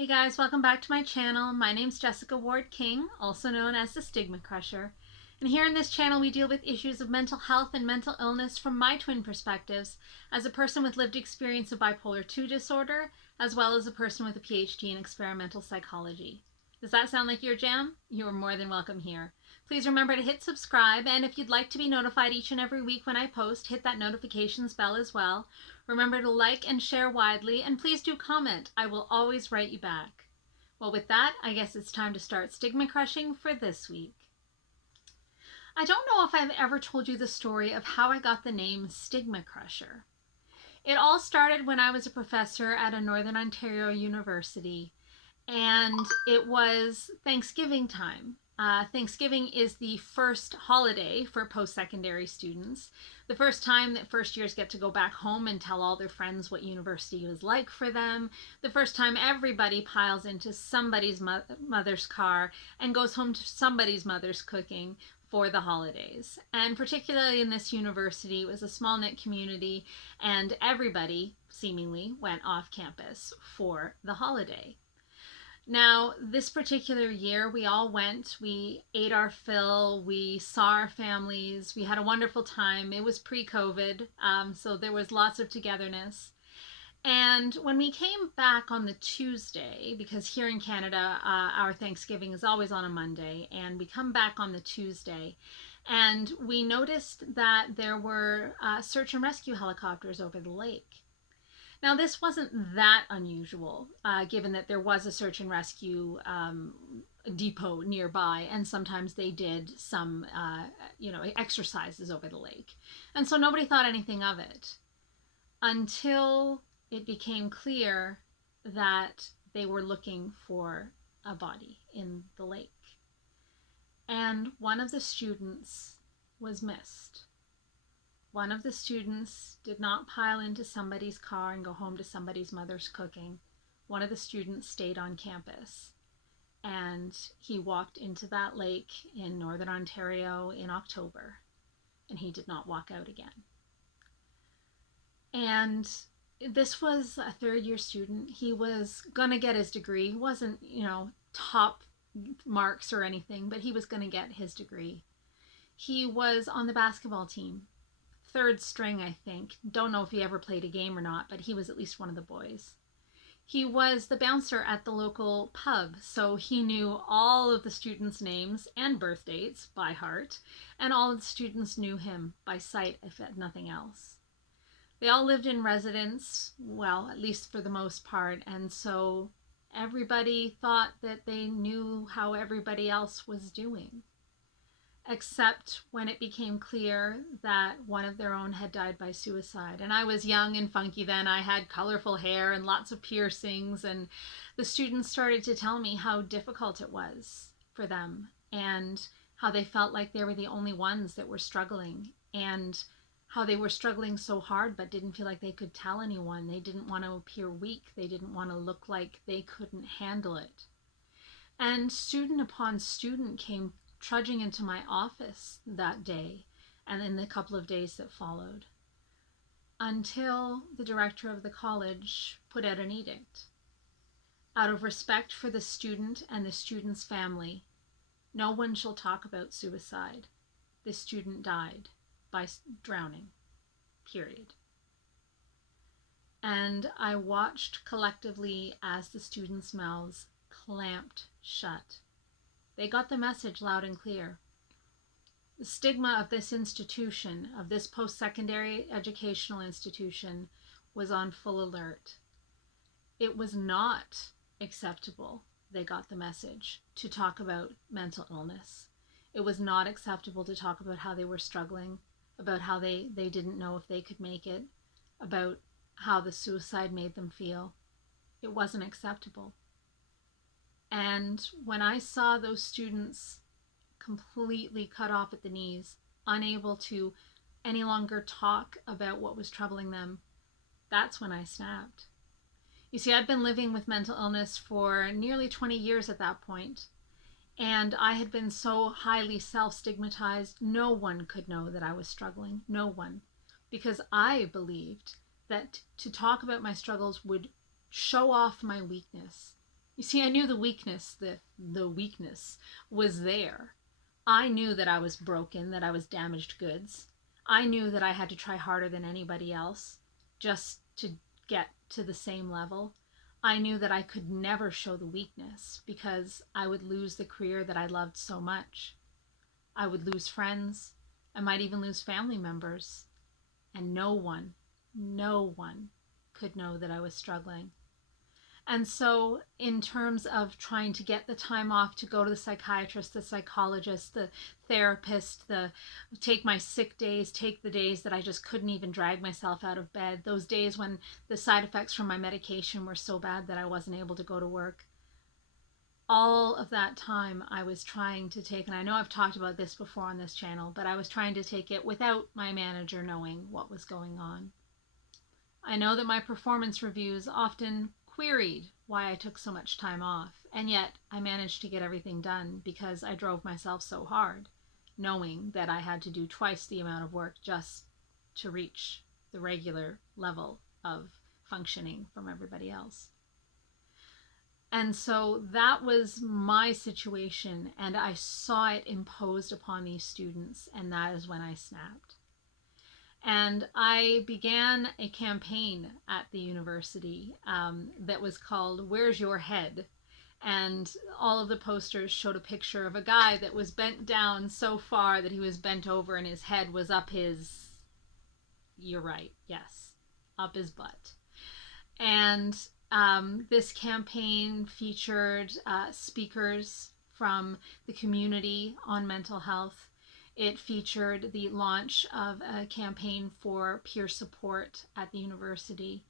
Hey guys, welcome back to my channel. My name's Jessica Ward King, also known as the StigmaCrusher. And here in this channel we deal with issues of mental health and mental illness from my twin perspectives as a person with lived experience of bipolar 2 disorder, as well as a person with a PhD in experimental psychology. Does that sound like your jam? You are more than welcome here. Please remember to hit subscribe, and if you'd like to be notified each and every week when I post, hit that notifications bell as well. Remember to like and share widely, and please do comment. I will always write you back. Well, with that, I guess it's time to start stigma crushing for this week. I don't know if I've ever told you the story of how I got the name StigmaCrusher. It all started when I was a professor at a Northern Ontario university, and it was Thanksgiving time. Thanksgiving is the first holiday for post-secondary students. The first time that first years get to go back home and tell all their friends what university was like for them. The first time everybody piles into somebody's mother's car and goes home to somebody's mother's cooking for the holidays. And particularly in this university, it was a small knit community, and everybody seemingly went off campus for the holiday. Now, this particular year, we all went, we ate our fill, we saw our families, we had a wonderful time. It was pre-COVID, so there was lots of togetherness. And when we came back on the Tuesday, because here in Canada, our Thanksgiving is always on a Monday, and we come back on the Tuesday, and we noticed that there were search and rescue helicopters over the lake. Now, this wasn't that unusual, given that there was a search and rescue depot nearby, and sometimes they did some, exercises over the lake. And so nobody thought anything of it until it became clear that they were looking for a body in the lake. And one of the students was missed. One of the students did not pile into somebody's car and go home to somebody's mother's cooking. One of the students stayed on campus, and he walked into that lake in Northern Ontario in October, and he did not walk out again. And this was a third-year student. He was going to get his degree. He wasn't, top marks or anything, but he was going to get his degree. He was on the basketball team. Third string, I think. Don't know if he ever played a game or not, but he was at least one of the boys. He was the bouncer at the local pub, so he knew all of the students' names and birth dates by heart, and all of the students knew him by sight, if nothing else. They all lived in residence, well, at least for the most part, and so everybody thought that they knew how everybody else was doing. Except when it became clear that one of their own had died by suicide. And I was young and funky then. I had colorful hair and lots of piercings, and the students started to tell me how difficult it was for them and how they felt like they were the only ones that were struggling, and how they were struggling so hard but didn't feel like they could tell anyone. They didn't want to appear weak. They didn't want to look like they couldn't handle it. And student upon student came trudging into my office that day and in the couple of days that followed, until the director of the college put out an edict. Out of respect for the student and the student's family, no one shall talk about suicide. The student died by drowning, period. And I watched collectively as the students' mouths clamped shut. They got the message loud and clear. The stigma of this institution, of this post-secondary educational institution, was on full alert. It was not acceptable, they got the message, to talk about mental illness. It was not acceptable to talk about how they were struggling, about how they didn't know if they could make it, about how the suicide made them feel. It wasn't acceptable. And when I saw those students completely cut off at the knees, unable to any longer talk about what was troubling them, that's when I snapped. You see, I'd been living with mental illness for nearly 20 years at that point, and I had been so highly self-stigmatized, no one could know that I was struggling, no one, because I believed that to talk about my struggles would show off my weakness. You see, I knew the weakness was there. I knew that I was broken, that I was damaged goods. I knew that I had to try harder than anybody else just to get to the same level. I knew that I could never show the weakness because I would lose the career that I loved so much. I would lose friends. I might even lose family members. And no one could know that I was struggling. And so, in terms of trying to get the time off to go to the psychiatrist, the psychologist, the therapist, the take my sick days, take the days that I just couldn't even drag myself out of bed, those days when the side effects from my medication were so bad that I wasn't able to go to work, all of that time I was trying to take, and I know I've talked about this before on this channel, but I was trying to take it without my manager knowing what was going on. I know that my performance reviews often queried why I took so much time off, and yet I managed to get everything done because I drove myself so hard, knowing that I had to do twice the amount of work just to reach the regular level of functioning from everybody else. And so that was my situation, and I saw it imposed upon these students, and that is when I snapped. And I began a campaign at the university that was called "Where's Your Head?" And all of the posters showed a picture of a guy that was bent down so far that he was bent over and his head was up his, you're right, yes, up his butt. And this campaign featured speakers from the community on mental health. It featured the launch of a campaign for peer support at the university.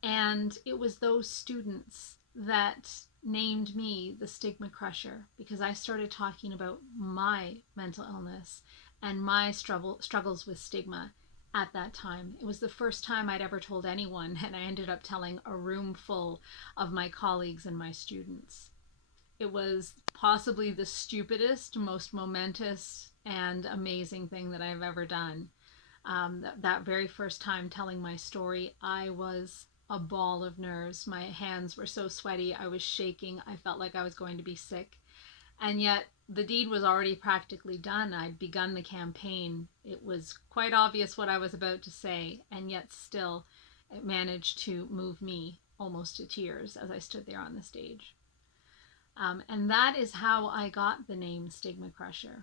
And it was those students that named me the StigmaCrusher because I started talking about my mental illness and my struggles with stigma at that time. It was the first time I'd ever told anyone, and I ended up telling a room full of my colleagues and my students. It was possibly the stupidest, most momentous, and amazing thing that I've ever done. That very first time telling my story, I was a ball of nerves. My hands were so sweaty, I was shaking. I felt like I was going to be sick. And yet the deed was already practically done. I'd begun the campaign. It was quite obvious what I was about to say, and yet still it managed to move me almost to tears as I stood there on the stage. And that is how I got the name StigmaCrusher.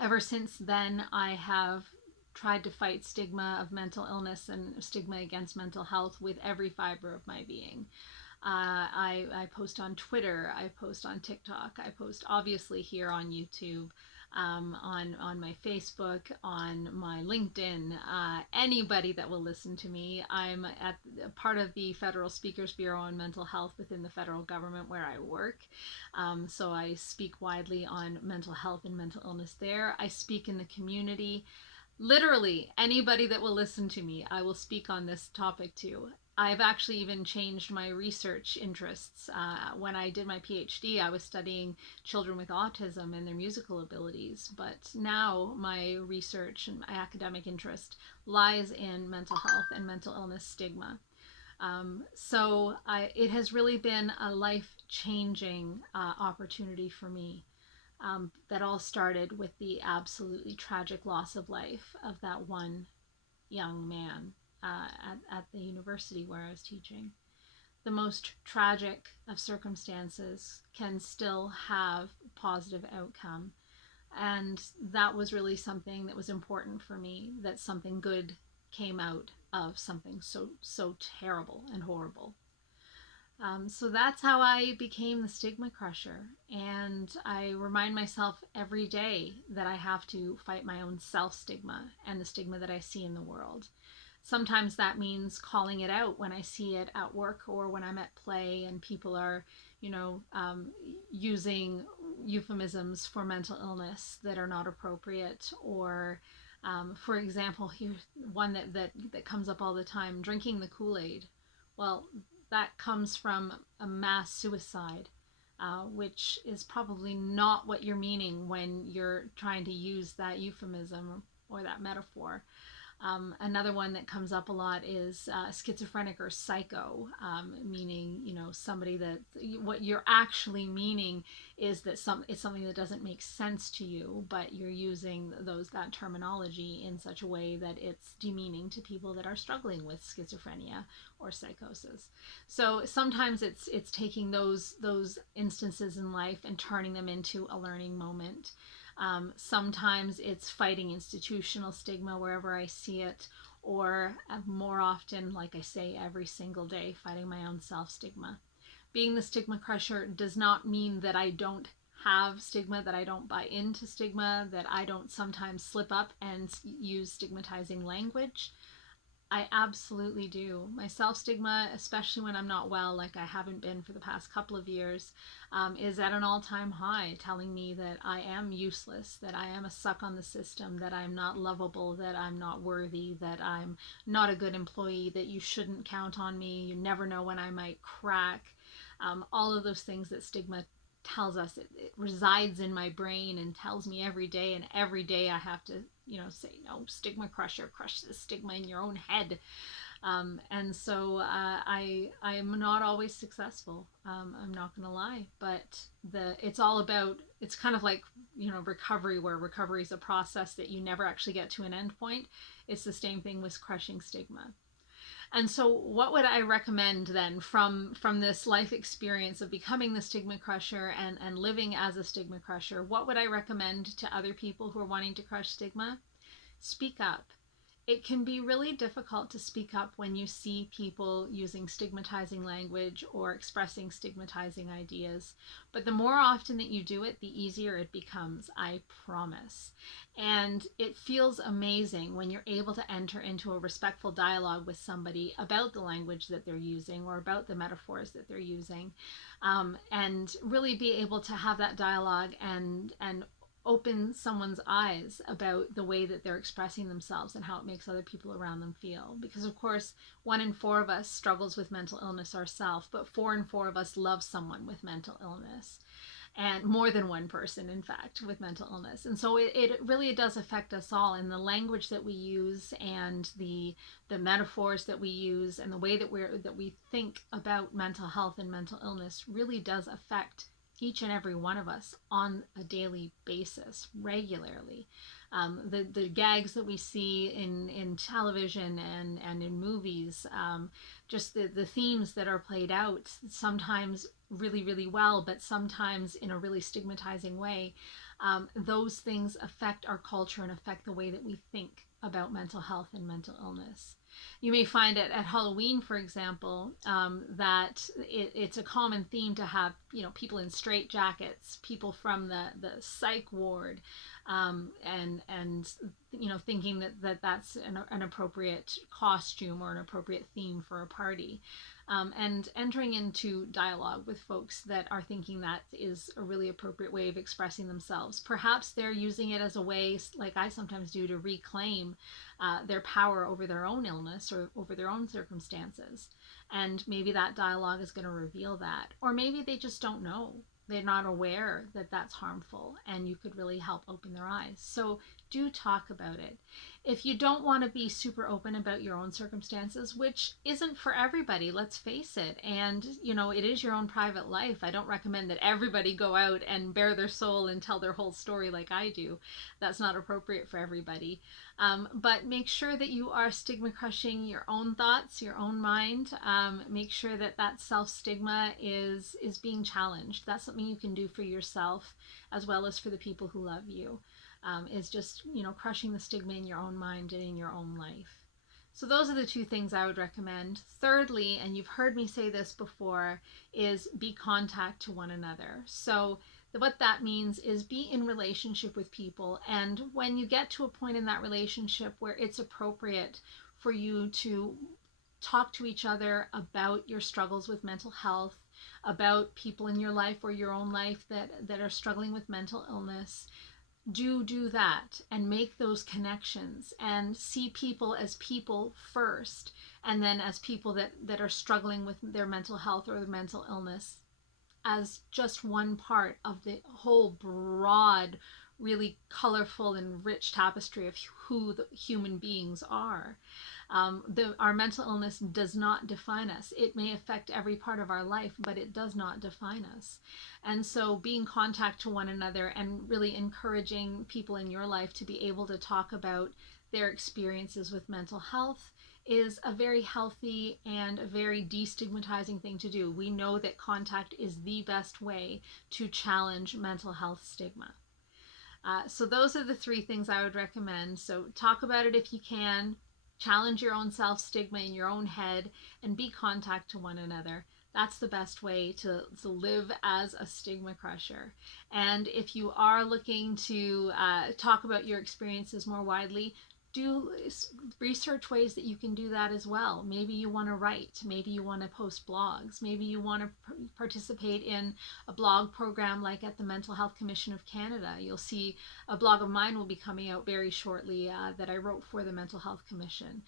Ever since then, I have tried to fight stigma of mental illness and stigma against mental health with every fiber of my being. I post on Twitter, I post on TikTok, I post obviously here on YouTube, on my Facebook, on my LinkedIn, anybody that will listen to me. I'm at part of the Federal Speakers Bureau on Mental Health within the federal government where I work. So I speak widely on mental health and mental illness there. I speak in the community. Literally, anybody that will listen to me, I will speak on this topic to. I've actually even changed my research interests. When I did my PhD, I was studying children with autism and their musical abilities, but now my research and my academic interest lies in mental health and mental illness stigma. It has really been a life-changing opportunity for me. That all started with the absolutely tragic loss of life of that one young man at the university where I was teaching. The most tragic of circumstances can still have a positive outcome. And that was really something that was important for me, that something good came out of something so terrible and horrible. So that's how I became the StigmaCrusher. And I remind myself every day that I have to fight my own self-stigma and the stigma that I see in the world. Sometimes that means calling it out when I see it at work or when I'm at play and people are, using euphemisms for mental illness that are not appropriate. Or, for example, here's one that comes up all the time, drinking the Kool-Aid. Well, that comes from a mass suicide, which is probably not what you're meaning when you're trying to use that euphemism or that metaphor. Another one that comes up a lot is schizophrenic or psycho, meaning, somebody that what you're actually meaning is that it's something that doesn't make sense to you, but you're using that terminology in such a way that it's demeaning to people that are struggling with schizophrenia or psychosis. So sometimes it's taking those instances in life and turning them into a learning moment. Sometimes it's fighting institutional stigma wherever I see it, or more often, like I say, every single day, fighting my own self-stigma. Being the stigma crusher does not mean that I don't have stigma, that I don't buy into stigma, that I don't sometimes slip up and use stigmatizing language. I absolutely do. My self-stigma, especially when I'm not well, like I haven't been for the past couple of years, is at an all-time high, telling me that I am useless, that I am a suck on the system, that I'm not lovable, that I'm not worthy, that I'm not a good employee, that you shouldn't count on me, you never know when I might crack. All of those things that stigma tells us, it resides in my brain and tells me every day, and every day I have to say, no, stigma crusher, crush the stigma in your own head. And so I am not always successful. I'm not gonna lie, but it's kind of like recovery, where recovery is a process that you never actually get to an end point. It's the same thing with crushing stigma. And so what would I recommend then from this life experience of becoming the stigma crusher and living as a stigma crusher? What would I recommend to other people who are wanting to crush stigma? Speak up. It can be really difficult to speak up when you see people using stigmatizing language or expressing stigmatizing ideas. But the more often that you do it, the easier it becomes, I promise. And it feels amazing when you're able to enter into a respectful dialogue with somebody about the language that they're using or about the metaphors that they're using, and really be able to have that dialogue and open someone's eyes about the way that they're expressing themselves and how it makes other people around them feel. Because of course, 1 in 4 of us struggles with mental illness ourselves, but 4 in 4 of us love someone with mental illness, and more than one person, in fact, with mental illness. And so it really does affect us all, in the language that we use and the metaphors that we use and the way that we think about mental health and mental illness really does affect each and every one of us on a daily basis, regularly. The gags that we see in television and in movies, just the themes that are played out, sometimes really, really well, but sometimes in a really stigmatizing way, those things affect our culture and affect the way that we think about mental health and mental illness. You may find it at Halloween, for example, that it's a common theme to have, people in straitjackets, people from the psych ward, and thinking that's an appropriate costume or an appropriate theme for a party. And entering into dialogue with folks that are thinking that is a really appropriate way of expressing themselves. Perhaps they're using it as a way, like I sometimes do, to reclaim their power over their own illness or over their own circumstances. And maybe that dialogue is going to reveal that. Or maybe they just don't know. They're not aware that that's harmful, and you could really help open their eyes. So do talk about it. If you don't want to be super open about your own circumstances, which isn't for everybody, let's face it, and it is your own private life. I don't recommend that everybody go out and bare their soul and tell their whole story like I do. That's not appropriate for everybody. But make sure that you are stigma crushing your own thoughts, your own mind. Make sure that self-stigma is being challenged. That's something you can do for yourself as well as for the people who love you. Is just, crushing the stigma in your own mind and in your own life. So those are the 2 things I would recommend. Thirdly, and you've heard me say this before, is be contact to one another. So what that means is be in relationship with people, and when you get to a point in that relationship where it's appropriate for you to talk to each other about your struggles with mental health, about people in your life or your own life that are struggling with mental illness, do that and make those connections and see people as people first, and then as people that are struggling with their mental health or their mental illness as just one part of the whole broad really colorful and rich tapestry of who the human beings are. Our mental illness does not define us. It may affect every part of our life, but it does not define us. And so being contact to one another and really encouraging people in your life to be able to talk about their experiences with mental health is a very healthy and a very destigmatizing thing to do. We know that contact is the best way to challenge mental health stigma. So those are the three things I would recommend. So talk about it if you can, challenge your own self-stigma in your own head, and be contact to one another. That's the best way to live as a stigma crusher. And if you are looking to talk about your experiences more widely, do research ways that you can do that as well. Maybe you want to write, maybe you want to post blogs, maybe you want to participate in a blog program like at the Mental Health Commission of Canada. You'll see a blog of mine will be coming out very shortly that I wrote for the Mental Health Commission.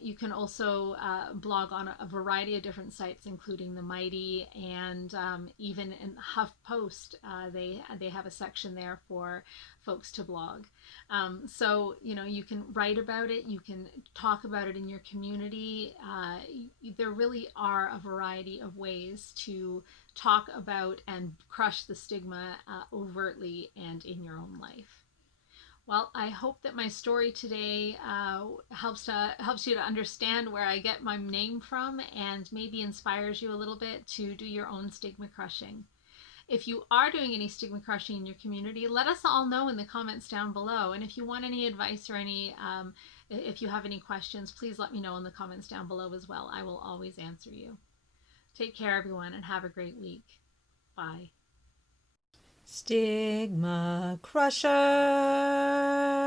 You can also blog on a variety of different sites, including the Mighty, and even in HuffPost, they have a section there for folks to blog. So, you can write about it, you can talk about it in your community. There really are a variety of ways to talk about and crush the stigma overtly and in your own life. Well, I hope that my story today helps you to understand where I get my name from and maybe inspires you a little bit to do your own stigma crushing. If you are doing any stigma crushing in your community, let us all know in the comments down below. And if you want any advice or if you have any questions, please let me know in the comments down below as well. I will always answer you. Take care, everyone, and have a great week. Bye. StigmaCrusher.